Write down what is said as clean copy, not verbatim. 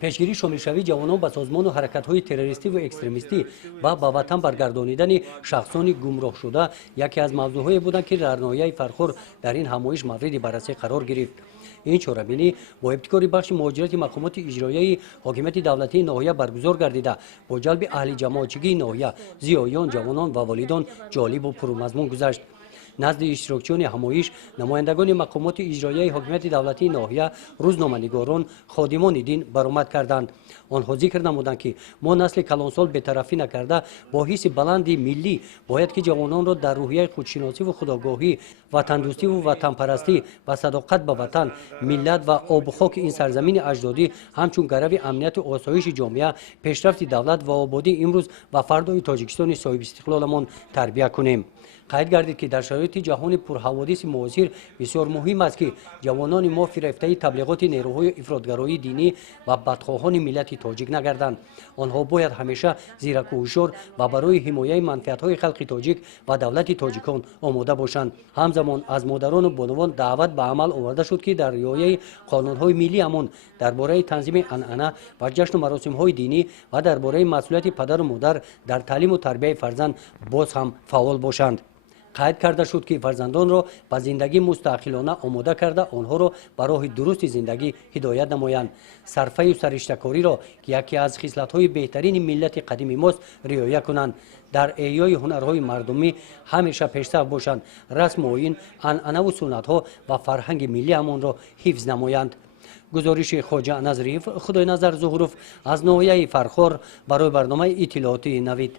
пешгирӣ шомилшавии ҷавонон ба созмону ҳаракатҳои террористиву экстремистӣ ва ба ватан баргардонидани шахсони гумроҳшуда яке аз мавзӯъҳое буданд ки дар ноҳияи Фархор дар ин ҳамоиш мавриди баррасӣ қарор гирифт. ин чорабинӣ бо ибтикори бахши муҳоҷирати мақомоти иҷроияи ҳокимияти давлатии ноҳия баргузор гардида бо ҷалби аҳли ҷамоатчигии ноҳия, зиёён, ҷавонон ва волидон ҷолибу пурмазмун гузашт. назди иштирокчиёни ҳамоиш намояндагони мақомоти иҷроияи ҳокимияти давлатии ноҳия, рӯзноманигорон, ходимони дин баромад карданд. онҳо зикр намуданд ки мо насли калонсол бетарафӣ накарда бо ҳисси баланди миллӣ бояд ки ҷавононро дар рӯҳияи худшиносиву худогоҳӣ, ватандӯстиву ватанпарастӣ ва садоқат ба ватан, миллат ва обу хоки ин сарзамини аҷдодӣ ҳамчун гарави амнияту осоиши ҷомеа, пешрафти давлат ва ободии имрӯз ва фардои Тоҷикистони соҳибистиқлоламон тарбия кунем. қайд гардид ки дар шароити ҷаҳони пурҳаводиси муосир бисёр муҳим аст ки ҷавонони мо фирефтаи таблиғоти нерӯҳои ифротгароии динӣ ва бадхоҳони миллати тоҷик нагарданд. онҳо бояд ҳамеша зираку ҳушёр ва барои ҳимояи манфиатҳои халқи тоҷик ва давлати тоҷикон омода бошанд. ҳамзамон аз модарону бонувон даъват ба амал оварда шуд ки дар риояи қонунҳои миллиамон дар бораи танзими анъана ва ҷашну маросимҳои динӣ ва дар бораи масъулияти падару модар дар таълиму тарбияи фарзанд боз ҳам фаъол бошанд. қайд карда шуд ки фарзандонро ба зиндагӣ мустақилона омода карда онҳоро ба роҳи дурусти зиндагӣ ҳидоят намоянд. сарфаю сариштакориро ки яке аз хислатҳои беҳтарини миллати қадими мост риоя кунанд. дар эҳёи ҳунарҳои мардумӣ ҳамеша пешсаф бошанд. расму оин, анъанаву суннатҳо ва фарҳанги миллиамонро ҳифз намоянд. гузориши хоҷа Назриев, Худойназар Зуҳуров аз ноҳияи Фархор барои барномаи иттилооти Навид.